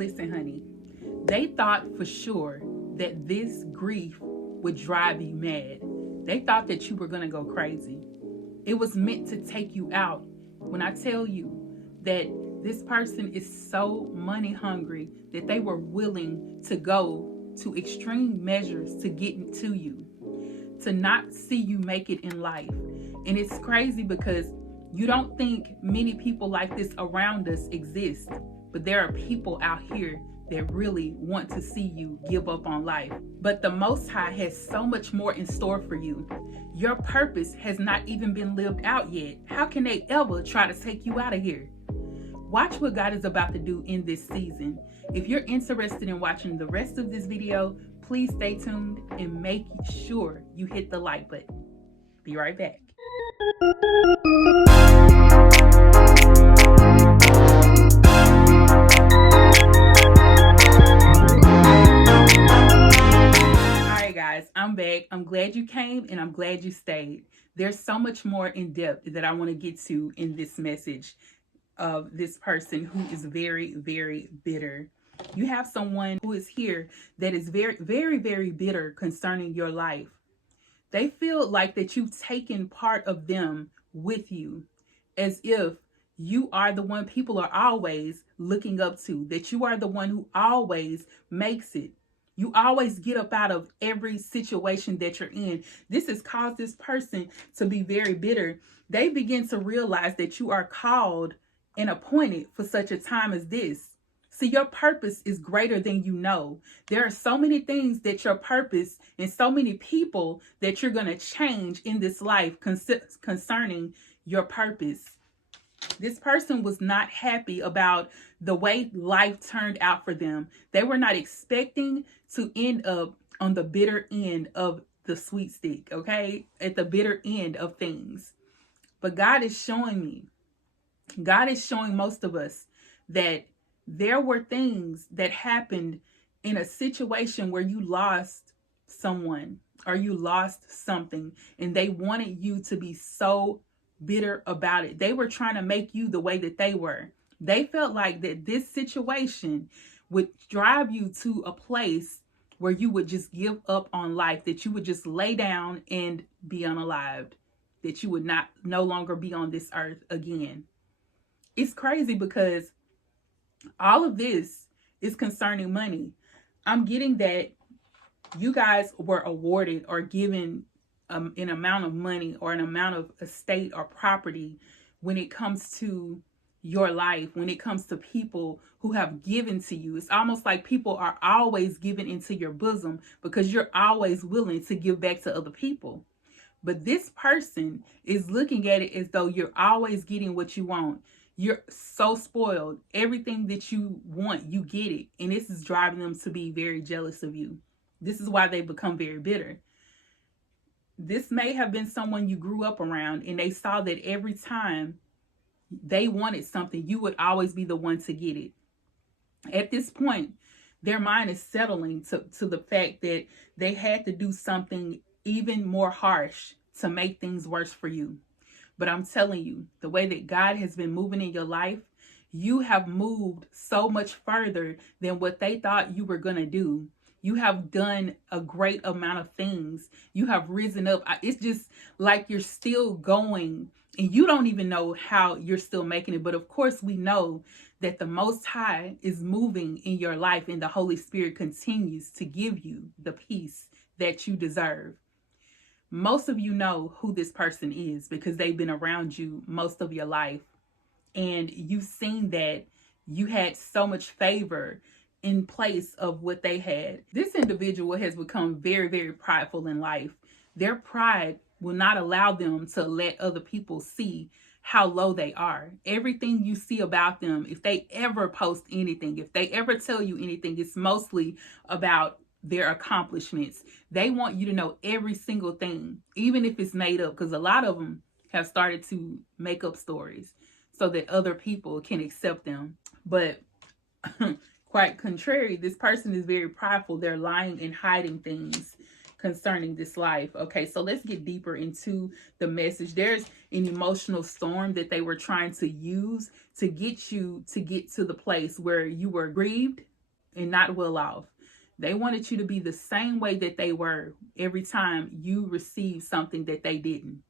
Listen, honey, they thought for sure that this grief would drive you mad. They thought that you were going to go crazy. It was meant to take you out. When I tell you that this person is so money hungry that they were willing to go to extreme measures to get to you, to not see you make it in life. And it's crazy because you don't think many people like this around us exist, but there are people out here that really want to see you give up on life. But the Most High has so much more in store for you. Your purpose has not even been lived out yet. How can they ever try to take you out of here? Watch what God is about to do in this season. If you're interested in watching the rest of this video, please stay tuned and make sure you hit the like button. Be right back. Guys, I'm back. I'm glad you came and I'm glad you stayed. There's so much more in depth that I want to get to in this message of this person who is very, very bitter. You have someone who is here that is very, very, very bitter concerning your life. They feel like that you've taken part of them with you, as if you are the one people are always looking up to, that you are the one who always makes it. You always get up out of every situation that you're in. This has caused this person to be very bitter. They begin to realize that you are called and appointed for such a time as this. See, your purpose is greater than you know. There are so many things that your purpose and so many people that you're going to change in this life concerning your purpose. This person was not happy about the way life turned out for them. They were not expecting to end up on the bitter end of the sweet stick, okay? At the bitter end of things. But God is showing me, God is showing most of us that there were things that happened in a situation where you lost someone or you lost something and they wanted you to be so bitter about it. They were trying to make you the way that they were. They felt like that this situation would drive you to a place where you would just give up on life, that you would just lay down and be unalived, that you would no longer be on this earth again. It's crazy because all of this is concerning money. I'm getting that you guys were awarded or given an amount of money or an amount of estate or property when it comes to your life, when it comes to people who have given to you. It's almost like people are always giving into your bosom because you're always willing to give back to other people. But this person is looking at it as though you're always getting what you want. You're so spoiled. Everything that you want, you get it. And this is driving them to be very jealous of you. This is why they become very bitter. This may have been someone you grew up around and they saw that every time they wanted something, you would always be the one to get it. At this point, their mind is settling to the fact that they had to do something even more harsh to make things worse for you. But I'm telling you, the way that God has been moving in your life, you have moved so much further than what they thought you were going to do. You have done a great amount of things. You have risen up. It's just like you're still going and you don't even know how you're still making it. But of course, we know that the Most High is moving in your life and the Holy Spirit continues to give you the peace that you deserve. Most of you know who this person is because they've been around you most of your life. And you've seen that you had so much favor in place of what they had. This individual has become very, very prideful in life. Their pride will not allow them to let other people see how low they are. Everything you see about them, if they ever post anything, if they ever tell you anything, it's mostly about their accomplishments. They want you to know every single thing, even if it's made up, because a lot of them have started to make up stories so that other people can accept them. But quite contrary, this person is very prideful. They're lying and hiding things concerning this life. Okay, so let's get deeper into the message. There's an emotional storm that they were trying to use to get you to get to the place where you were grieved, and not well off. They wanted you to be the same way that they were every time you received something that they didn't.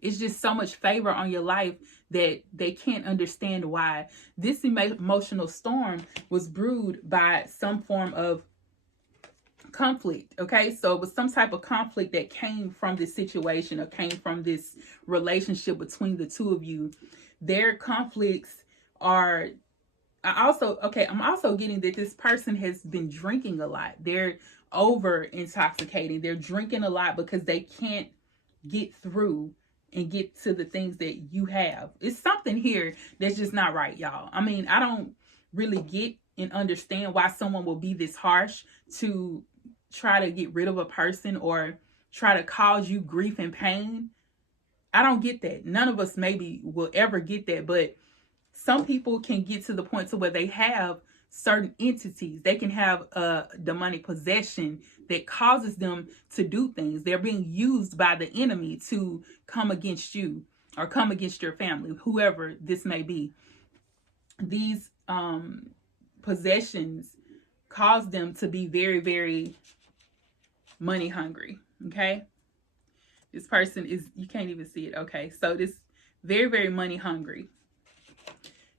It's just so much favor on your life that they can't understand why. This emotional storm was brewed by some form of conflict. Okay, so it was some type of conflict that came from this situation or came from this relationship between the two of you. Their conflicts are I'm also getting that this person has been drinking a lot. They're over intoxicating. They're drinking a lot because they can't get through and get to the things that you have. It's something here that's just not right, y'all. I mean, I don't really get and understand why someone will be this harsh to try to get rid of a person or try to cause you grief and pain. I don't get that. None of us maybe will ever get that, but some people can get to the point to where they have certain entities. They can have a demonic possession that causes them to do things. They're being used by the enemy to come against you or come against your family, whoever this may be. These possessions cause them to be very, very money hungry. Okay. This person is, you can't even see it. Okay. So this very, very money hungry.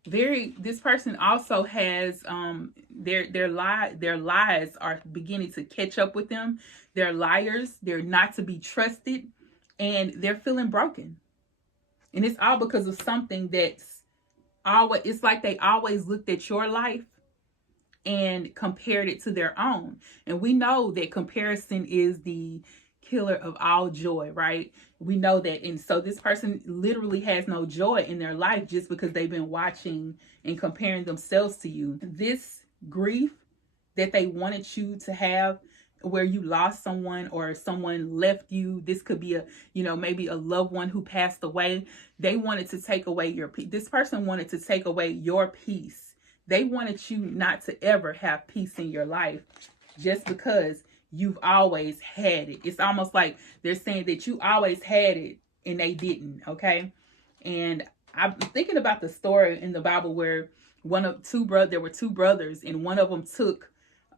This person also has their lies are beginning to catch up with them. They're liars. They're not to be trusted, and they're feeling broken. And it's all because of something that's always, it's like they always looked at your life and compared it to their own. And we know that comparison is the killer of all joy, right? We know that. And so this person literally has no joy in their life just because they've been watching and comparing themselves to you. This grief that they wanted you to have, where you lost someone or someone left you, this could be maybe a loved one who passed away. They wanted to take away your peace. This person wanted to take away your peace. They wanted you not to ever have peace in your life just because you've always had it. It's almost like they're saying that you always had it and they didn't, okay? And I'm thinking about the story in the Bible where there were two brothers and one of them took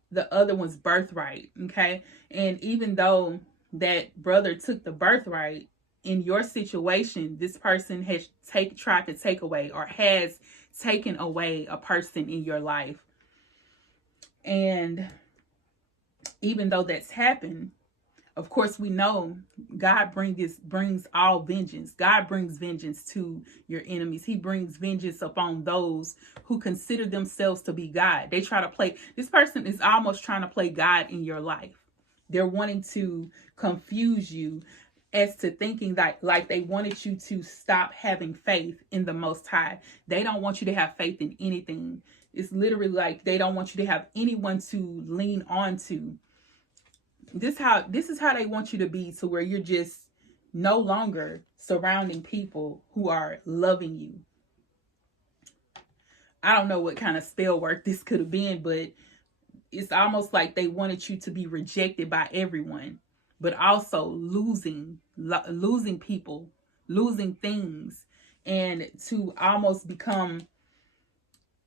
the other one's birthright, okay? And even though that brother took the birthright, in your situation, this person has tried to take away or has taken away a person in your life. And even though that's happened, of course, we know God brings all vengeance. God brings vengeance to your enemies. He brings vengeance upon those who consider themselves to be God. They try to play, this person is almost trying to play God in your life. They're wanting to confuse you as to thinking that like they wanted you to stop having faith in the Most High. They don't want you to have faith in anything. It's literally like they don't want you to have anyone to lean on to. This is how they want you to be, to where you're just no longer surrounding people who are loving you. I don't know what kind of spell work this could have been, but it's almost like they wanted you to be rejected by everyone, but also losing people, losing things, and to almost become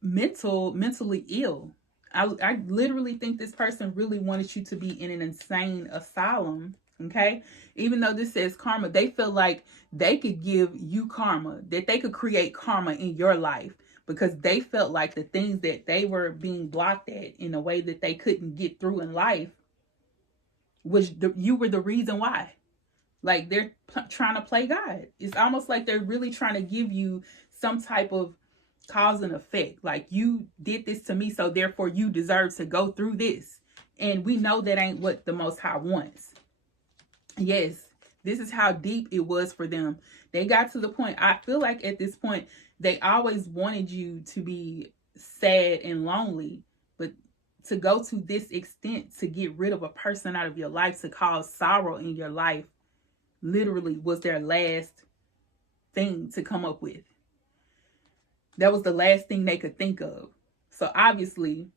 mentally ill. I literally think this person really wanted you to be in an insane asylum, okay? Even though this says karma, they feel like they could give you karma, that they could create karma in your life because they felt like the things that they were being blocked at in a way that they couldn't get through in life, you were the reason why. Like they're trying to play God. It's almost like they're really trying to give you some type of cause and effect. Like you did this to me, so therefore you deserve to go through this. And we know that ain't what the Most High wants. Yes, this is how deep it was for them. They got to the point, I feel like at this point, they always wanted you to be sad and lonely, but to go to this extent to get rid of a person out of your life, to cause sorrow in your life, literally was their last thing to come up with. That was the last thing they could think of. So obviously,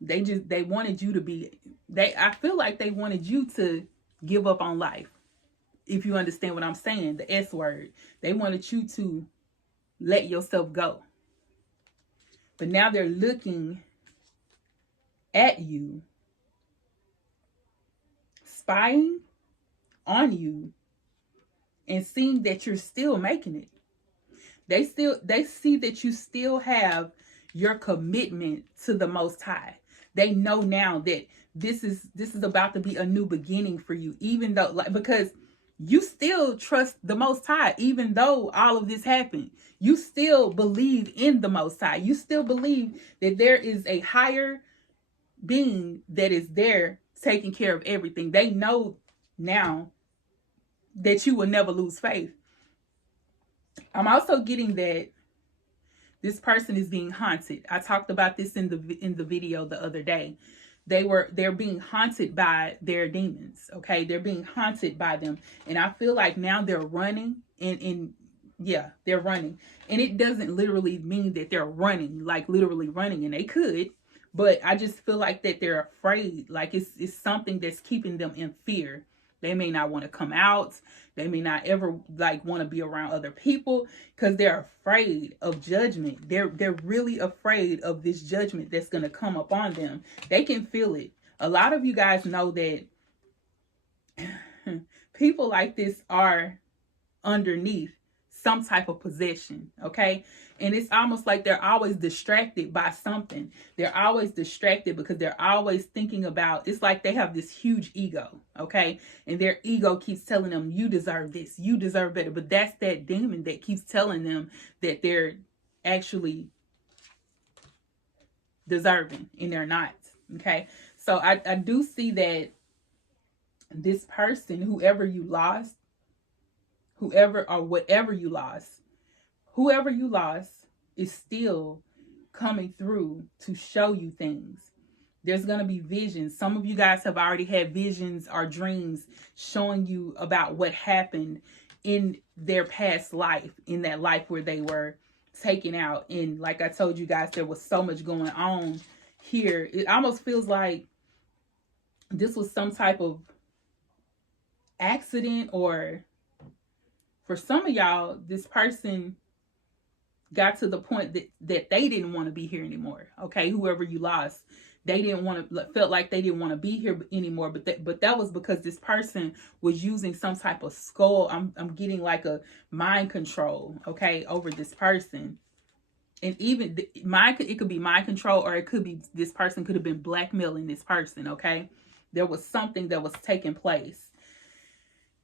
they wanted you to be, I feel like they wanted you to give up on life. If you understand what I'm saying, the S word. They wanted you to let yourself go. But now they're looking at you, spying on you, and seeing that you're still making it. They see that you still have your commitment to the Most High. They know now that this is about to be a new beginning for you, even though, like, because you still trust the Most High, even though all of this happened. You still believe in the Most High. You still believe that there is a higher being that is there taking care of everything. They know now that you will never lose faith. I'm also getting that this person is being haunted. I talked about this in the video the other day. They're being haunted by their demons. Okay, they're being haunted by them, and I feel like now they're running. Yeah, they're running, and it doesn't literally mean that they're running, like literally running, and they could, but I just feel like that they're afraid. Like it's something that's keeping them in fear. They may not want to come out. They may not ever like want to be around other people because they're afraid of judgment. They're really afraid of this judgment that's going to come upon them. They can feel it. A lot of you guys know that people like this are underneath some type of possession, okay? And it's almost like they're always distracted by something. They're always distracted because they're always thinking about, it's like they have this huge ego, okay? And their ego keeps telling them, you deserve this, you deserve better. But that's that demon that keeps telling them that they're actually deserving and they're not, okay? So I do see that this person, whoever you lost, whoever or whatever you lost, whoever you lost is still coming through to show you things. There's going to be visions. Some of you guys have already had visions or dreams showing you about what happened in their past life, in that life where they were taken out. And like I told you guys, there was so much going on here. It almost feels like this was some type of accident, or for some of y'all, this person got to the point that they didn't want to be here anymore. Okay, whoever you lost, they didn't want to, felt like they didn't want to be here anymore. But that was because this person was using some type of skull. I'm getting like a mind control, okay, over this person. And even it could be mind control, or it could be this person could have been blackmailing this person. Okay, there was something that was taking place.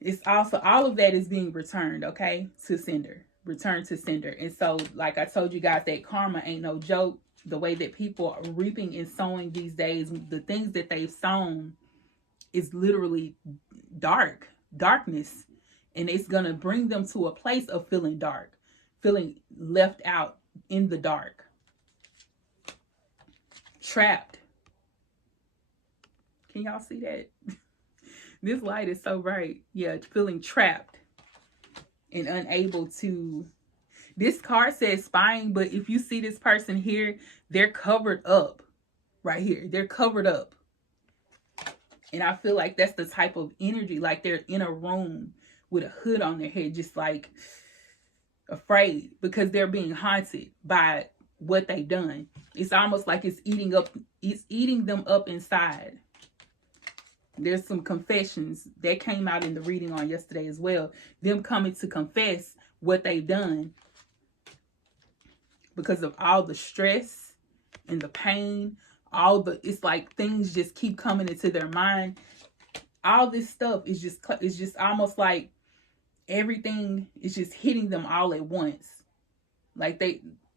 It's also, all of that is being returned, okay, to sender. Return to sender. And so, like I told you guys, that karma ain't no joke. The way that people are reaping and sowing these days, the things that they've sown is literally darkness. And it's going to bring them to a place of feeling dark, feeling left out in the dark, trapped. Can y'all see that? This light is so bright. Yeah, feeling trapped and unable to. This card says spying, but if you see this person here, they're covered up right here. They're covered up. And I feel like that's the type of energy, like they're in a room with a hood on their head, just like afraid because they're being haunted by what they've done. It's almost like it's eating them up inside. There's some confessions that came out in the reading on yesterday as well. Them coming to confess what they've done because of all the stress and the pain. It's like things just keep coming into their mind. All this stuff is just almost like everything is just hitting them all at once. Like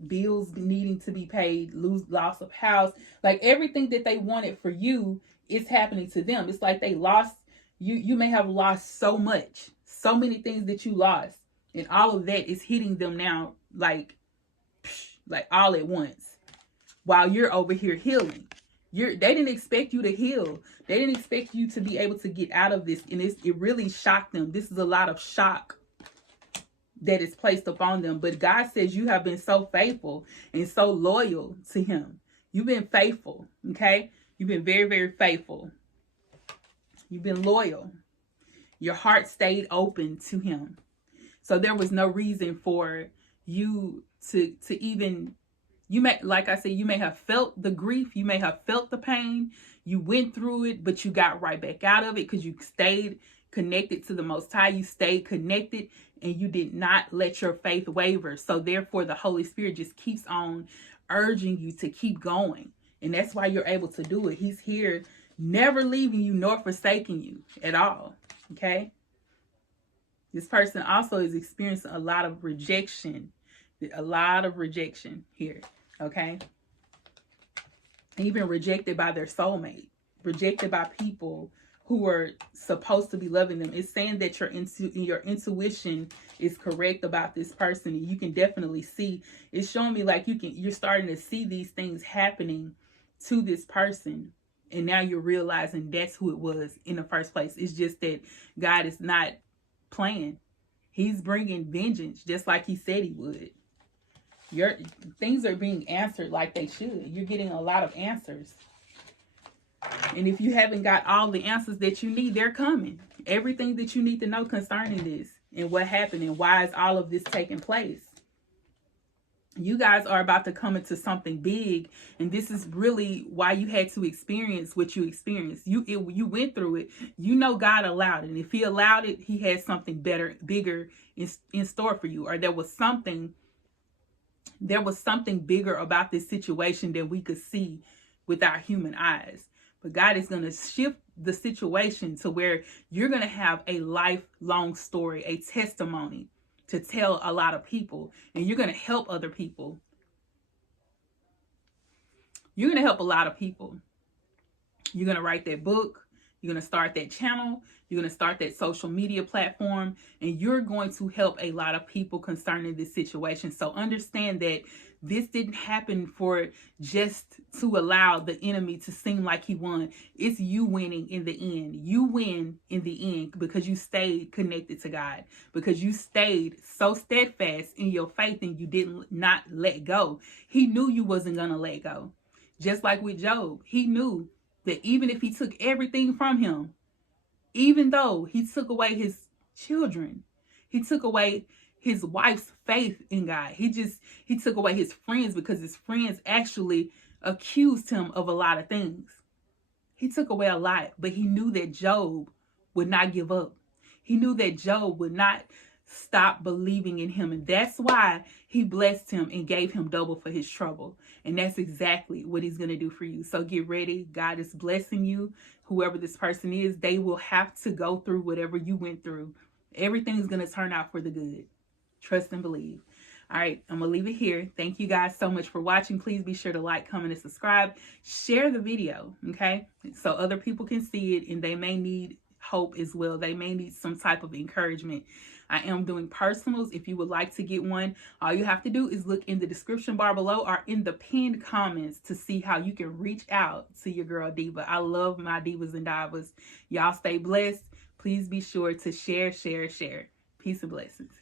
bills needing to be paid, loss of house, like everything that they wanted for you is happening to them. It's like they lost, you may have lost so much, so many things that you lost, and all of that is hitting them now like all at once, while you're over here healing. They didn't expect you to heal. They didn't expect you to be able to get out of this, and it really shocked them. This is a lot of shock that is placed upon them. But God says you have been so faithful and so loyal to him. You've been faithful, okay? You've been very, very faithful. You've been loyal. Your heart stayed open to him. So there was no reason for you to even, You may, like I said, you may have felt the grief, you may have felt the pain, you went through it, but you got right back out of it because you stayed connected to the Most High. You stayed connected and you did not let your faith waver. So therefore, the Holy Spirit just keeps on urging you to keep going. And that's why you're able to do it. He's here, never leaving you nor forsaking you at all. Okay? This person also is experiencing a lot of rejection. A lot of rejection here. Okay? Even rejected by their soulmate. Rejected by people who are supposed to be loving them. It's saying that your intuition is correct about this person, and you can definitely see. It's showing me like you're starting to see these things happening to this person, and now you're realizing that's who it was in the first place. It's just that God is not playing. He's bringing vengeance, just like he said he would. Your things are being answered like they should. You're getting a lot of answers. And if you haven't got all the answers that you need, they're coming. Everything that you need to know concerning this and what happened and why is all of this taking place. You guys are about to come into something big, and this is really why you had to experience what you experienced. You went through it. You know God allowed it. And if he allowed it, he had something better, bigger in store for you. Or there was something bigger about this situation that we could see with our human eyes. But God is going to shift the situation to where you're going to have a lifelong story, a testimony to tell a lot of people. And you're going to help other people. You're going to help a lot of people. You're going to write that book. You're going to start that channel. You're going to start that social media platform. And you're going to help a lot of people concerning this situation. So understand that this didn't happen for just to allow the enemy to seem like he won. It's you winning in the end. You win in the end because you stayed connected to God. Because you stayed so steadfast in your faith and you did not let go. He knew you wasn't going to let go. Just like with Job, he knew that even if he took everything from him, even though he took away his children, he took away his wife's faith in God. He took away his friends because his friends actually accused him of a lot of things. He took away a lot, but he knew that Job would not give up. He knew that Job would not stop believing in him. And that's why he blessed him and gave him double for his trouble. And that's exactly what he's going to do for you. So get ready. God is blessing you. Whoever this person is, they will have to go through whatever you went through. Everything's going to turn out for the good. Trust and believe. All right, I'm going to leave it here. Thank you guys so much for watching. Please be sure to like, comment, and subscribe. Share the video, okay? So other people can see it and they may need hope as well. They may need some type of encouragement. I am doing personals. If you would like to get one, all you have to do is look in the description bar below or in the pinned comments to see how you can reach out to your girl Diva. I love my divas and divas. Y'all stay blessed. Please be sure to share. Peace and blessings.